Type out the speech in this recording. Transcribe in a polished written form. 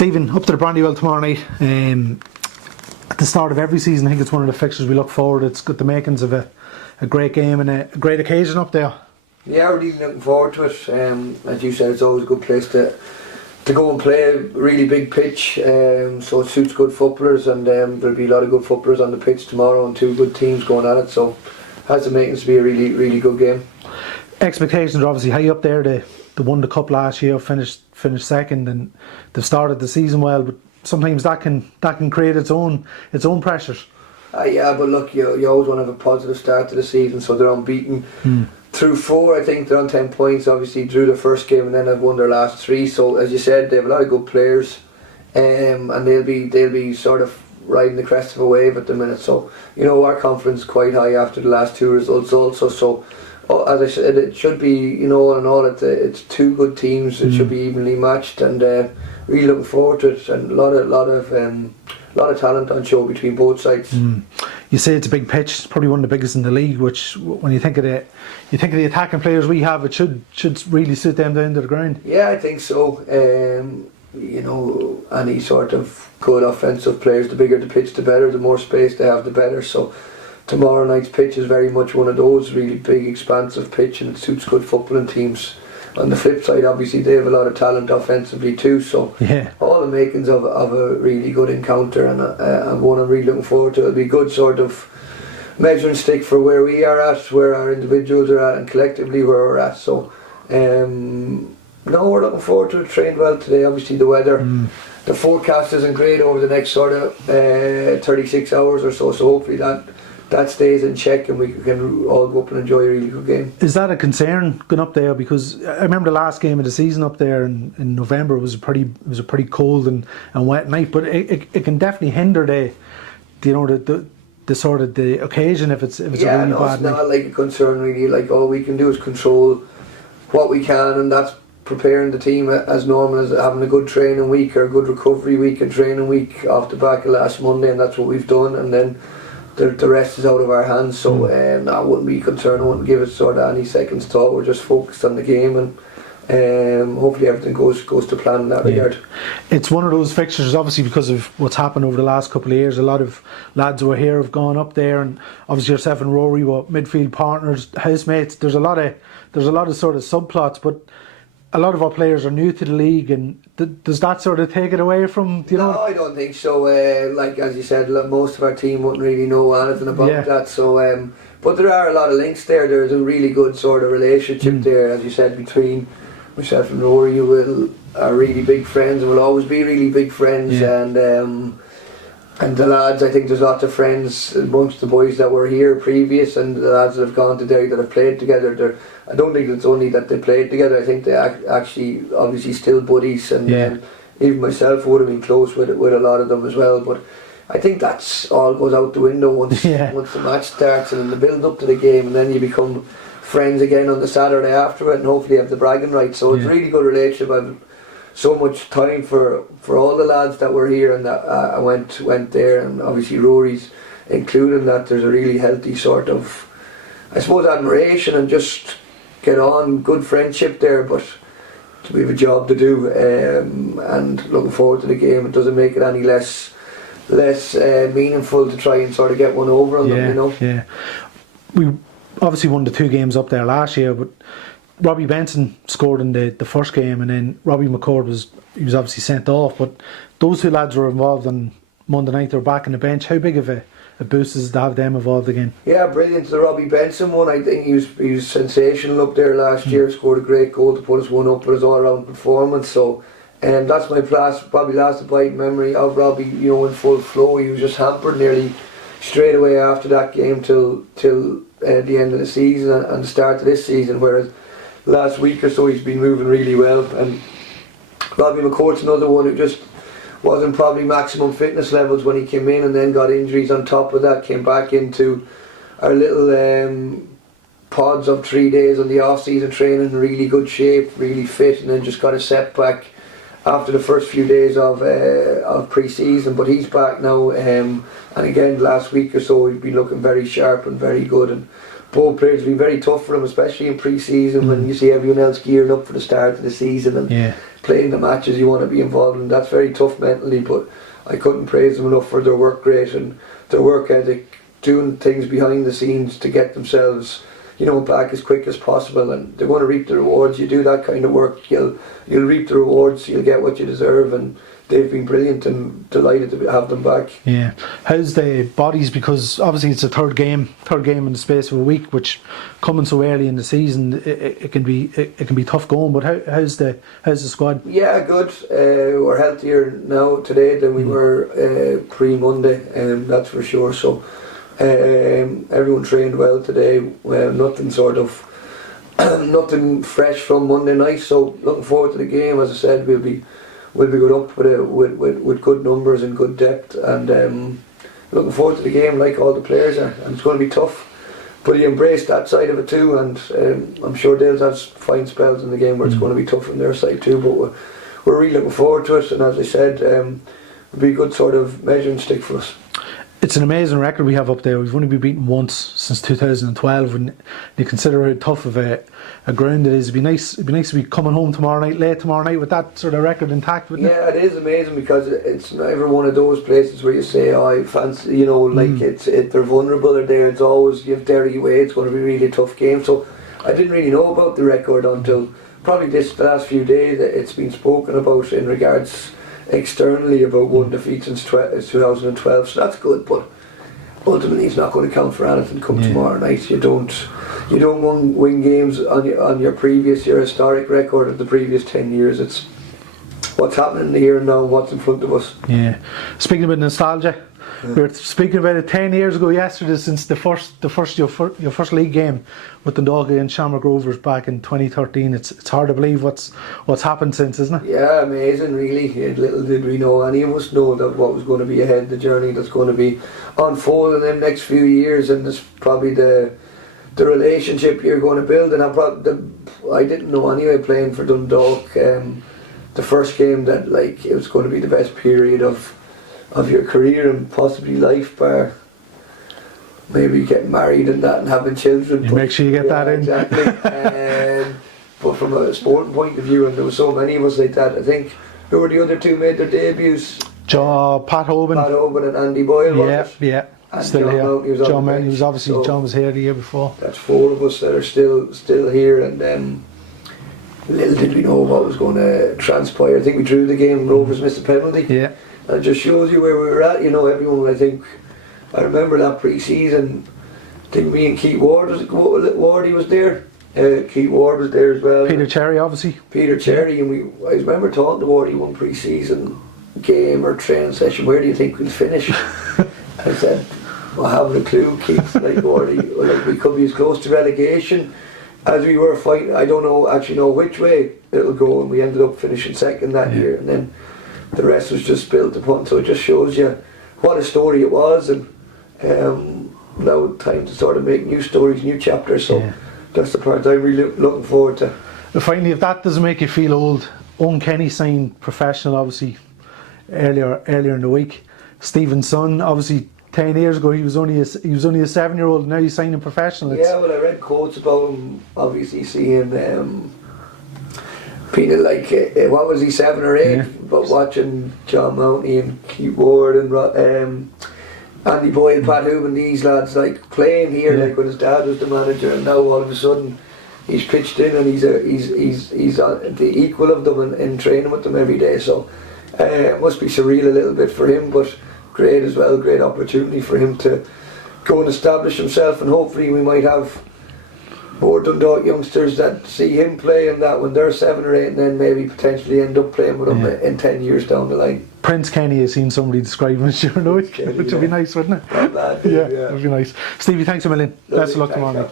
Stephen, up to the Brandywell tomorrow night. At the start of every season, I think it's one of the fixtures we look forward to. It's got the makings of a great game and a great occasion up there. Yeah, we're really looking forward to it. As you said, it's always a good place to go and play. A really big pitch, so it suits good footballers, and there'll be a lot of good footballers on the pitch tomorrow and two good teams going at it, so it has the makings to be a really, really good game. Expectations are obviously high up there. They won the cup last year, finished second, and they've started the season well, but sometimes that can create its own pressures. Yeah, but look, you always want to have a positive start to the season, so they're unbeaten. Through 4, I think they're on 10 points, obviously drew their first game and then have won their last 3, so as you said, they have a lot of good players, and they'll be sort of riding the crest of a wave at the minute, so our confidence is quite high after the last 2 results also, so as I said, it should be, all in all, it's 2 good teams. It should be evenly matched, and really looking forward to it. And a lot of talent on show between both sides. You say it's a big pitch. It's probably one of the biggest in the league. Which, when you think of the attacking players we have, it should really suit them down to the ground. Yeah, I think so. Any sort of good offensive players, the bigger the pitch, the better. The more space they have, the better. So tomorrow night's pitch is very much one of those really big, expansive pitch, and it suits good footballing teams. On the flip side, obviously, they have a lot of talent offensively too, so all the makings of a really good encounter, and one I'm really looking forward to. It'll be a good sort of measuring stick for where we are at, where our individuals are at, and collectively where we're at. So, we're looking forward to it. Trained well today. Obviously, the weather, the forecast isn't great over the next sort of 36 hours or so, so hopefully that stays in check and we can all go up and enjoy a really good game. Is that a concern going up there? Because I remember the last game of the season up there in November was a pretty cold and wet night, but it can definitely hinder the sort of the occasion if it's a really bad night. It's not like a concern really. Like all we can do is control what we can, and that's preparing the team as normal as having a good training week or a good recovery week and training week off the back of last Monday, and that's what we've done, and then the rest is out of our hands, so I wouldn't be concerned. I wouldn't give it sort of any seconds thought. We're just focused on the game, and hopefully everything goes to plan in that regard. It's one of those fixtures, obviously, because of what's happened over the last couple of years. A lot of lads who are here have gone up there, and obviously yourself and Rory were midfield partners, housemates. There's a lot of sort of subplots, but a lot of our players are new to the league, and does that sort of take it away from, No, I don't think so. Like as you said, most of our team wouldn't really know anything about that. So, but there are a lot of links there. There's a really good sort of relationship there, as you said, between myself and Rory. You are really big friends and will always be really big friends. And the lads, I think there's lots of friends amongst the boys that were here previous, and the lads that have gone to Derry that have played together. I don't think it's only that they played together. I think they actually obviously still buddies, and even myself would have been close with a lot of them as well. But I think that's all goes out the window once the match starts and in the build up to the game, and then you become friends again on the Saturday after it, and hopefully have the bragging rights. So it's a really good relationship. I've so much time for all the lads that were here, and that I went there, and obviously Rory's including that. There's a really healthy sort of, I suppose, admiration and just get on, good friendship there, but we have a job to do, and looking forward to the game. It doesn't make it any less meaningful to try and sort of get one over on them, Yeah, we obviously won the 2 games up there last year, but Robbie Benson scored in the first game, and then Robbie McCord was obviously sent off, but those 2 lads were involved on Monday night. They were back on the bench. How big of a boost is to have them involved again? Yeah, brilliant. The Robbie Benson one, I think he was sensational up there last year. Scored a great goal to put us one up with his all-round performance. So, that's my probably last abiding memory of Robbie. In full flow. He was just hampered nearly straight away after that game till the end of the season and the start of this season. Whereas last week or so he's been moving really well. And Robbie McCourt's another one who just wasn't probably maximum fitness levels when he came in, and then got injuries on top of that, came back into our little pods of 3 days on the off-season training in really good shape, really fit, and then just got a setback after the first few days of pre-season. But he's back now, and again last week or so he's been looking very sharp and very good, and both players have been very tough for them, especially in pre-season when you see everyone else gearing up for the start of the season and playing the matches you want to be involved in. That's very tough mentally, but I couldn't praise them enough for their work rate and their work ethic, doing things behind the scenes to get themselves, you know, back as quick as possible, and they're going to reap the rewards. You do that kind of work, you'll reap the rewards, you'll get what you deserve, and they've been brilliant and delighted to have them back. Yeah. How's the bodies? Because obviously it's a third game in the space of a week, which coming so early in the season, it can be tough going. But how's the squad? Yeah, good. We're healthier now today than we were pre-Monday, that's for sure. So everyone trained well today. Nothing nothing fresh from Monday night. So looking forward to the game. As I said, we'll be good up with good numbers and good depth, and looking forward to the game like all the players are. And it's going to be tough, but you embrace that side of it too, and I'm sure they'll have fine spells in the game where it's going to be tough on their side too, but we're really looking forward to it, and as I said, it'll be a good sort of measuring stick for us. It's an amazing record we have up there. We've only been beaten once since 2012, and you consider how tough of a ground it is. It'd be nice to be coming home late tomorrow night with that sort of record intact, wouldn't it? Yeah, it is amazing because it's never one of those places where you say, oh, I fancy, you know, like they're vulnerable or there. It's always, you have Derry away, it's going to be a really tough game. So I didn't really know about the record until probably the last few days. It's been spoken about in regards externally about one defeat since 2012, so that's good, but ultimately it's not going to count for anything come tomorrow night. You don't win games on your historic record of the previous 10 years. It's what's happening here and now, what's in front of us. Yeah. Speaking about nostalgia, we were speaking about it 10 years ago yesterday since your first league game with Dundalk against Shamrock Rovers back in 2013. It's hard to believe what's happened since, isn't it? Yeah, amazing really. Little did we know, any of us know, that what was going to be ahead, the journey that's going to be unfolding in the next few years, and it's probably the relationship you're going to build. And I didn't know anyway, playing for Dundalk, the first game, that like it was going to be the best period of your career and possibly life, bar maybe getting married and that and having children. You make sure you get that in. Exactly. But from a sporting point of view, and there were so many of us like that, I think, who were the other two made their debuts? Pat Hoban and Andy Boyle, yeah. And still John here. Mountney was John Mountney was obviously, so John was here the year before. That's four of us that are still here, and little did we know what was going to transpire. I think we drew the game, Rovers missed a penalty. Yeah. And it just shows you where we were at. You know, everyone, I remember that pre-season, I think me and Keith Ward was there. Keith Ward was there as well. Peter Cherry, obviously. Peter Cherry, and I remember talking to Wardy one pre-season game or training session, where do you think we'll finish? I said, I haven't a clue, Keith, like Wardy, we could be as close to relegation as we were fighting. I don't actually know which way it'll go, and we ended up finishing second that year, and then the rest was just built upon. So it just shows you what a story it was, and now time to sort of make new stories, new chapters. So that's the part I'm really looking forward to. And finally, if that doesn't make you feel old, Owen Kenny signed professional, obviously earlier in the week. Stephen's son, obviously 10 years ago he was only a 7-year-old. Now he's signing professional. Yeah, well, I read quotes about him, obviously seeing Peter, like, what was he, 7 or 8? But watching John Mountney and Keith Ward and Andy Boyle, Pat Hoban, these lads like playing here, like when his dad was the manager, and now all of a sudden he's pitched in and he's the equal of them in training with them every day. So it must be surreal a little bit for him, but great as well, great opportunity for him to go and establish himself, and hopefully we might have more Dundalk youngsters that see him play, and that when they're 7 or 8, and then maybe potentially end up playing with him in 10 years down the line. Prince Kenny has seen somebody describe him as during the week, which would be nice, wouldn't it? That lad, yeah, that'd be nice. Stevie, thanks a million. Best of luck tomorrow night.